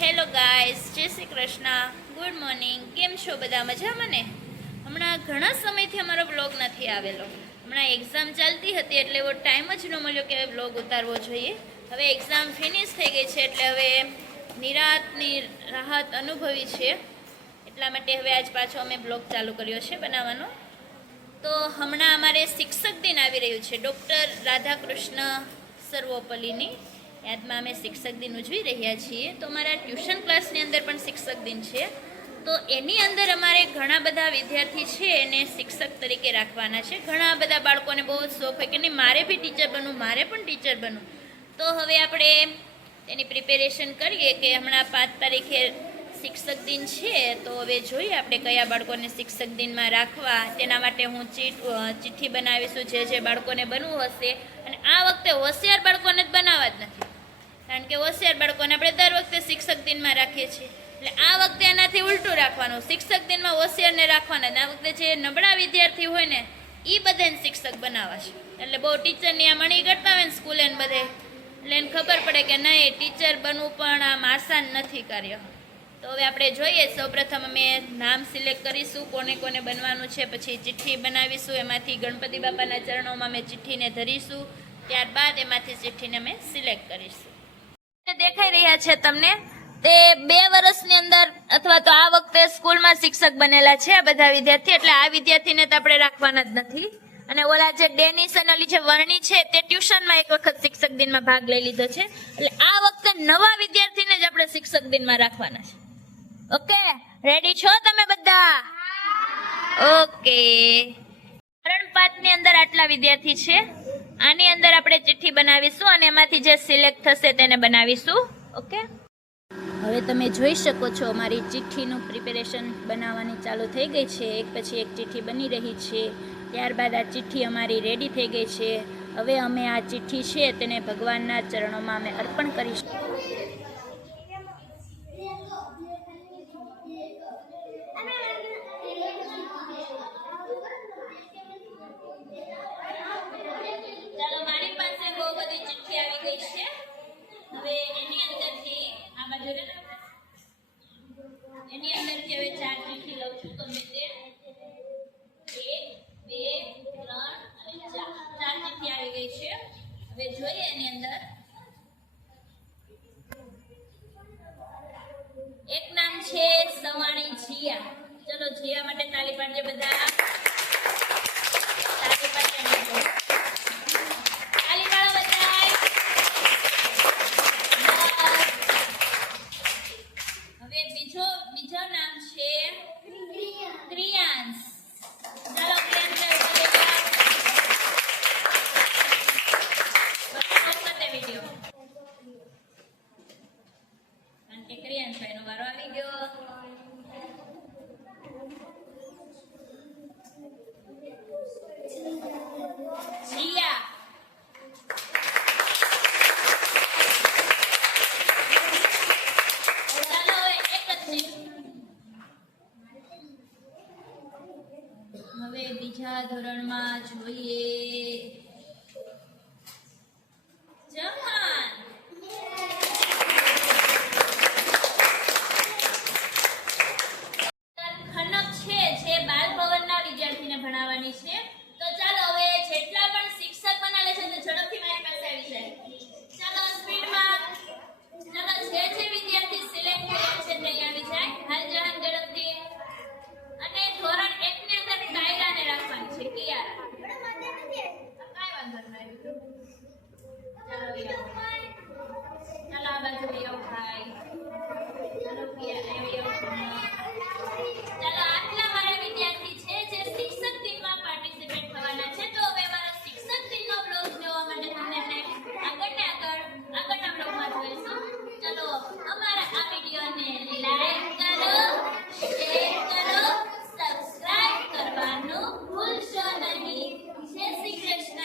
Hello guys, જય Shri Krishna, good morning. કેમ છો બધા? મજામાં ને? હમણાં ઘણા સમયથી અમારો બ્લોગ નથી આવેલો. હમણાં એક્ઝામ ચાલતી હતી એટલે એવો ટાઈમ જ ન મળ્યો કે બ્લોગ ઉતારવો જોઈએ. હવે એક્ઝામ ફિનિશ થઈ ગઈ છે એટલે હવે નિરાંતની રાહત અનુભવી છે. એટલા માટે હવે આજ પાછો અમે બ્લોગ ચાલુ કર્યો છે બનાવવાનો. તો હમણાં અમારે શિક્ષક દિન આવી રહ્યું છે. ડૉક્ટર રાધાકૃષ્ણ સર્વોપલ્લીની યાદમાં અમે શિક્ષક દિન ઉજવી રહ્યા છીએ. તો અમારા ટ્યુશન ક્લાસની અંદર પણ શિક્ષક દિન છે. તો એની અંદર અમારે ઘણા બધા વિદ્યાર્થી છે એને શિક્ષક તરીકે રાખવાના છે. ઘણા બધા બાળકોને બહુ જ શોખ હોય કે નહીં મારે બી ટીચર બનવું, મારે પણ ટીચર બનવું. તો હવે આપણે એની પ્રિપેરેશન કરીએ કે હમણાં 5 તારીખે શિક્ષક દિન છે. તો હવે જોઈએ આપણે કયા બાળકોને શિક્ષક દિનમાં રાખવા. તેના માટે હું ચિઠ્ઠી બનાવીશું જે બાળકોને બનવું હશે. અને આ વખતે હોશિયાર બાળકોને જ બનાવવા જ નથી, કારણ કે હોશિયાર બાળકોને આપણે દર વખતે શિક્ષક દિનમાં રાખીએ છીએ. એટલે આ વખતે એનાથી ઉલટું રાખવાનું. શિક્ષક દિનમાં હોશિયારને રાખવાના. આ વખતે જે નબળા વિદ્યાર્થી હોય ને એ બધાને શિક્ષક બનાવવા છે. એટલે બહુ ટીચરની આ મણી કરતા હોય ને સ્કૂલે ને બધે, એટલે એને ખબર પડે કે નહીં, ટીચર બનવું પણ આમ આસાન નથી કાર્ય. તો હવે આપણે જોઈએ. સૌપ્રથમ અમે નામ સિલેક્ટ કરીશું કોને કોને બનવાનું છે. પછી ચિઠ્ઠી બનાવીશું. એમાંથી ગણપતિ બાપાના ચરણોમાં અમે ચિઠ્ઠીને ધરીશું. ત્યારબાદ એમાંથી ચિઠ્ઠીને અમે સિલેક્ટ કરીશું. દેખાઈ રહ્યા છે તમને, તે 2 વર્ષની અંદર અથવા તો આ વખતે સ્કૂલમાં શિક્ષક બનેલા છે આ બધા વિદ્યાર્થી. એટલે આ વિદ્યાર્થીને તો આપણે રાખવાના જ નથી. અને ઓલા જે ડેનિસ અને ઓલી જે વર્ણી છે તે ટ્યુશનમાં એક વખત શિક્ષક દિનમાં ભાગ લઈ લીધો છે. એટલે આ વખતે નવા વિદ્યાર્થીને જ આપણે શિક્ષક દિનમાં રાખવાના છે. ઓકે, રેડી છો તમે બધા? ઓકે. ધોરણ 5 ની અંદર આટલા વિદ્યાર્થી છે. આની અંદર આપણે ચિઠ્ઠી બનાવીશું અને એમાંથી જે સિલેક્ટ થશે તેને બનાવીશું. ઓકે, હવે તમે જોઈ શકો છો અમારી ચિઠ્ઠીનું પ્રિપેરેશન બનાવવાની ચાલુ થઈ ગઈ છે. એક પછી એક ચિઠ્ઠી બની રહી છે. ત્યારબાદ આ ચિઠ્ઠી અમારી રેડી થઈ ગઈ છે. હવે અમે આ ચિઠ્ઠી છે તેને ભગવાનના ચરણોમાં અમે અર્પણ કરીશું. ચાલો, મારી પાસે બહુ બધી ચિઠ્ઠી આવી ગઈ છે. હવે એની અંદરથી આ બાજુ એની અંદરથી હવે 4 ચિઠ્ઠી લઉં છું. ગમે તે 1, 2, 3 અને 4 ચિઠ્ઠી આવી ગઈ છે. હવે જોઈએ એની અંદર એક નામ છે સવાણી જીયા. ચલો જીયા માટે તાળી પાડજો બધા. તાળી પાડજો. તાળી પાડો બધા. હવે બીજો નામ છે ક્રિયાંશ. ચાલો ક્રિયાંશ વિડિયો કારણ કે ક્રિયાંશ ભાઈનો વારો આવી ગયો. જીયા. ચાલો હવે એક જ છે. હવે બીજા ધોરણમાં જોઈએ જહાન. ખનક છે જે બાલ ભવનના વિદ્યાર્થીને ભણાવવાની છે. તો ચાલો હવે જેટલા પણ શિક્ષક બનાવે છે તે ઝડપથી મારી પાસે આવી જાય. ચાલો સ્પીડમાં. ચાલો જે વિદ્યાર્થી સિલેક્ટ કર્યા છે તે આવી જાય. હાલ જહાન ઝડપથી. અને ધોરણ 1 ની અંદર કાયરાને રાખવાની છે. કિયારા કાઈ વાંધો નહીં. ચાલો